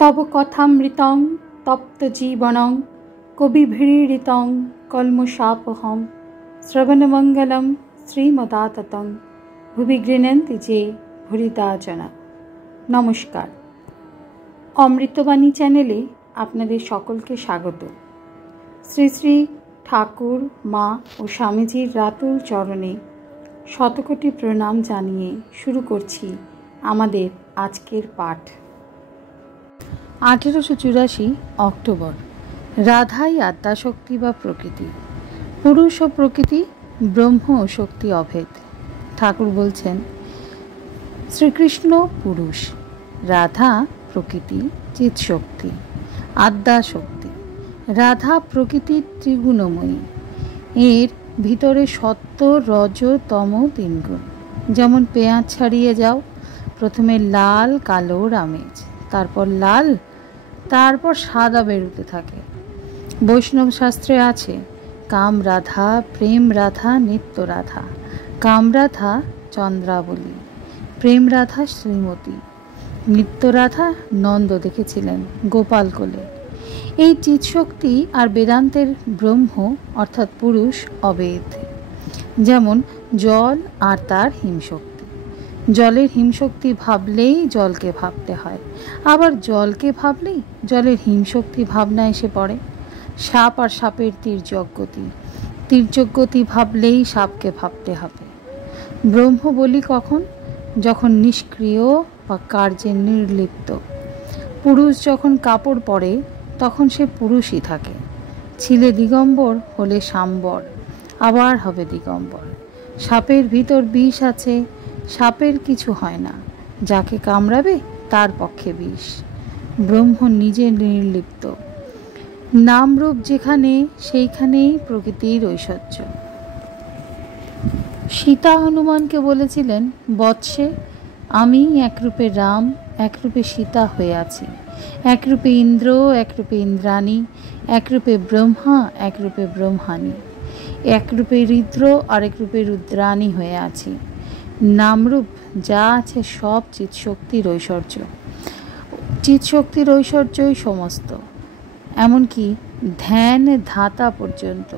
তব কথামৃতং তপ্ত জীবনং কবিভিড়িতং কলমশাপহম শ্রবণমঙ্গলম শ্রীমদাততং ভুবি গৃণন্তি যে ভুরিদা জনা। নমস্কার, অমৃতবাণী চ্যানেলে আপনাদের সকলকে স্বাগত। শ্রী শ্রী ঠাকুর, মা ও স্বামীজির রাতুল চরণে শতকোটি প্রণাম জানিয়ে শুরু করছি আমাদের আজকের পাঠ। 1884 অক্টোবর। রাধাই আদ্যাশক্তি বা প্রকৃতি। পুরুষ ও প্রকৃতি, ব্রহ্ম ও শক্তি অভেদ। ঠাকুর বলছেন, শ্রীকৃষ্ণ পুরুষ, রাধা প্রকৃতি, চিৎশক্তি, আদ্যাশক্তি। রাধা প্রকৃতির ত্রিগুণময়ী। এর ভিতরে সত্য, রজ, তম তিন গুণ। যেমন পেঁয়াজ ছাড়িয়ে যাও, প্রথমে লাল, কালো, আমেজ, তারপর লাল, তারপর সাদা বেরোতে থাকে। বৈষ্ণব শাস্ত্রে আছে কাম রাধা, প্রেম রাধা, নিত্য রাধা। কাম রাধা চন্দ্রাবলী, প্রেম রাধা শ্রীমতী, নিত্য রাধা নন্দ দেখেছিলেন গোপাল কোলে। এই চিৎশক্তি আর বেদান্তের ব্রহ্ম অর্থাৎ পুরুষ অভেদ। যেমন জল আর তার হিমশক্তি। জলের হিমশক্তি ভাবলেই জলকে ভাবতে হয়, আবার জলকে ভাবলেই জলের হিমশক্তি ভাবনা এসে পড়ে। সাপ আর সাপের তীর্যকগতি, তীর্যকগতি ভাবলেই সাপকে ভাবতে হবে। ব্রহ্ম বলি কখন? যখন নিষ্ক্রিয় বা কার্যে নির্লিপ্ত। পুরুষ যখন কাপড় পরে তখন সে পুরুষই থাকে। ছিলে দিগম্বর, হলে সাম্বর, আবার হবে দিগম্বর। সাপের ভিতর বিষ আছে, সাপের কিছু হয় না, যাকে কামড়াবে তার পক্ষে বিষ। ব্রহ্ম নিজে নির্লিপ্ত। নামরূপ যেখানে, সেইখানেই প্রকৃতির ঐশ্বর্য। সীতা হনুমানকে বলেছিলেন, বৎসে, আমি একরূপে রাম, একরূপে সীতা হয়ে আছি, একরূপে ইন্দ্র, একরূপে ইন্দ্রাণী, একরূপে ব্রহ্মা, একরূপে ব্রহ্মাণী, একরূপে রুদ্র, আরেক রূপে রুদ্রাণী হয়ে আছি। নামরূপ যা আছে সব চিৎশক্তির ঐশ্বর্য। চিৎশক্তির ঐশ্বর্যই সমস্ত, এমনকি ধ্যান ধাতা পর্যন্ত।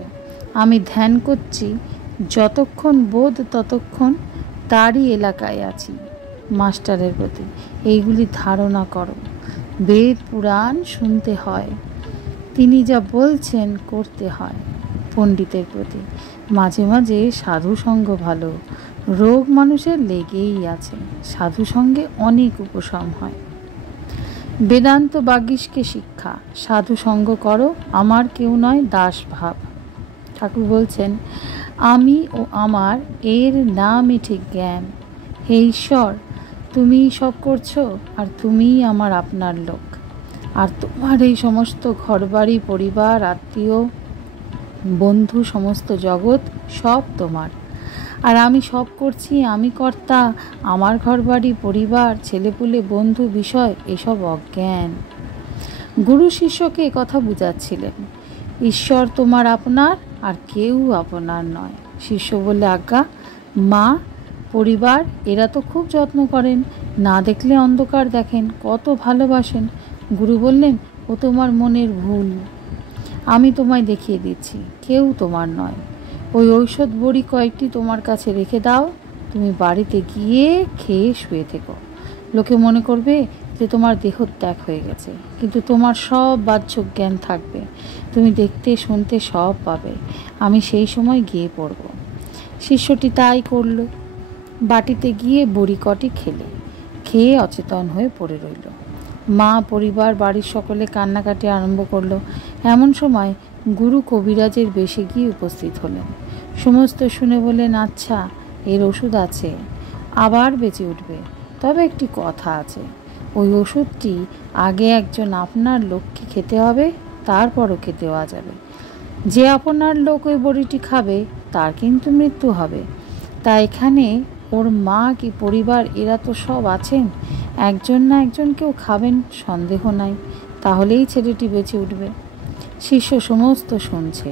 আমি ধ্যান করছি, যতক্ষণ বোধ ততক্ষণ তারই এলাকায় আছি। মাস্টারের প্রতি এইগুলি ধারণা করো। বেদ পুরাণ শুনতে হয়, তিনি যা বলছেন করতে হয়। পণ্ডিতের প্রতি মাঝে মাঝে সাধু সঙ্গ ভালো। রোগ মানুষের লেগেই আছে, সাধু সঙ্গে অনেক উপশম হয়। বেদান্ত বাগীশকে শিক্ষা, সাধু সঙ্গ করো, আমার কেউ নয়, দাস ভাব। ঠাকুর বলছেন, আমি ও আমার এর নামই ঠিক জ্ঞান। হে ঈশ্বর, তুমিই সব করছো, আর তুমিই আমার আপনার লোক। আর তোমার এই সমস্ত ঘরবাড়ি, পরিবার, আত্মীয়, বন্ধু, সমস্ত জগৎ সব তোমার। আর আমি সব করছি, আমি কর্তা। আমার ঘরবাড়ি, পরিবার, ছেলেপুলে, বন্ধু, বিষয় এসব অজ্ঞান। গুরু শিষ্যকে কথা বুঝাচ্ছিলেন, ঈশ্বর তোমার আপনার, আর কেউ আপনার নয়। শিষ্য বললে, আজ্ঞা মা, পরিবার এরা তো খুব যত্ন করেন, না দেখলে অন্ধকার দেখেন, কত ভালোবাসেন। গুরু বললেন, ও তোমার মনের ভুল, আমি তোমায় দেখিয়ে দিচ্ছি, কেউ তোমার নয়। ওই ঔষধ বড়ি কয়েকটি তোমার কাছে রেখে দাও, তুমি বাড়িতে গিয়ে খেয়ে শুয়ে থেকো। লোকে মনে করবে যে তোমার দেহ ত্যাগ হয়ে গেছে, কিন্তু তোমার সব বাহ্য জ্ঞান থাকবে, তুমি দেখতে শুনতে সব পাবে। আমি সেই সময় গিয়ে পড়ব। শিষ্যটি তাই করল। বাটিতে গিয়ে বড়ি কটি খেয়ে অচেতন হয়ে পড়ে রইল। মা, পরিবার, বাড়ির সকলে কান্নাকাটি আরম্ভ করলো। এমন সময় গুরু কবিরাজের বেশে গিয়ে উপস্থিত হলেন। সমস্ত শুনে বললেন, আচ্ছা, এর ওষুধ আছে, আবার বেঁচে উঠবে, তবে একটি কথা আছে, ওই ওষুধটি আগে একজন আপনার লোককে খেতে হবে, তারপর ওকে দেওয়া যাবে। যে আপনার লোক ওই বড়িটি খাবে তার কিন্তু মৃত্যু হবে। তা এখানে ওর মা কি পরিবার এরা তো সব আছেন, একজন না একজন কেউ খাবেন, সন্দেহ নাই, তাহলেই ছেলেটি বেঁচে উঠবে। শিষ্য সমস্ত শুনছে।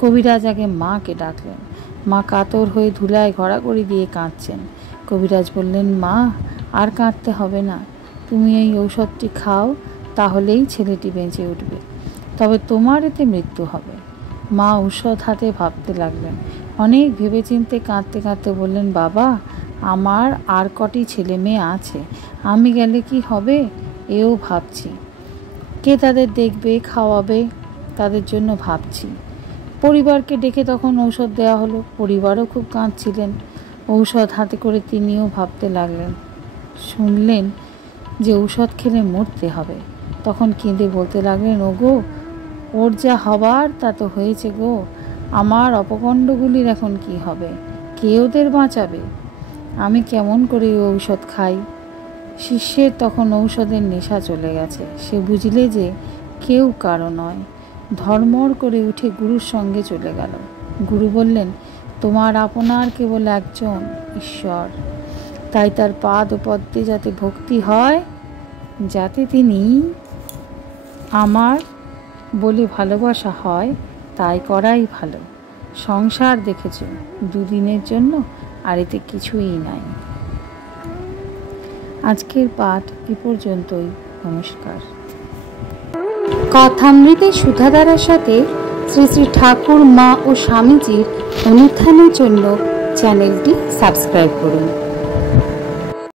কবিরাজ আগে মাকে ডাকলেন। মা কাতর হয়ে ধুলায় ঘোরাঘুরি দিয়ে কাঁদছেন। কবিরাজ বললেন, মা, আর কাঁদতে হবে না, তুমি এই ঔষধটি খাও, তাহলেই ছেলেটি বেঁচে উঠবে, তবে তোমার এতে মৃত্যু হবে। মা ঔষধ হাতে ভাবতে লাগলেন। অনেক ভেবেচিন্তে কাঁদতে কাঁদতে বললেন, বাবা, আমার আর কটি ছেলে মেয়ে আছে, আমি গেলে কি হবে এও ভাবছি। কে তাদের দেখবে, খাওয়াবে, তাদের জন্য ভাবছি। পরিবারকে ডেকে তখন ঔষধ দেওয়া হলো। পরিবারও খুব কাঁদছিলেন। ঔষধ হাতে করে তিনিও ভাবতে লাগলেন। শুনলেন যে ঔষধ খেলে মরতে হবে। তখন কেঁদে বলতে লাগলেন, ওগো, ওর যা হবার তা তো হয়েছে গো, আমার অপকণ্ডগুলির এখন কি হবে? কে ওদের বাঁচাবে? আমি কেমন করে ঔষধ খাই? শিষ্যের তখন ঔষধের নেশা চলে গেছে। সে বুঝলে যে কেউ কারো নয়। ধর্মর করে উঠে গুরুর সঙ্গে চলে গেল। গুরু বললেন, তোমার আপনার কেবল একজন, ঈশ্বর। তাই তার পাদ ও পদ্মে যাতে ভক্তি হয়, যাতে তিনি আমার বলে ভালোবাসা হয়, তাই করাই ভালো। সংসার দেখেছ দুদিনের জন্য, আর এতে কিছুই নাই। আজকের পাঠ এ পর্যন্তই। নমস্কার। কথামৃতে সুধাধারার সাথে শ্রী শ্রী ঠাকুর, মা ও স্বামীজির অনুধ্যানের জন্য চ্যানেলটি সাবস্ক্রাইব করুন।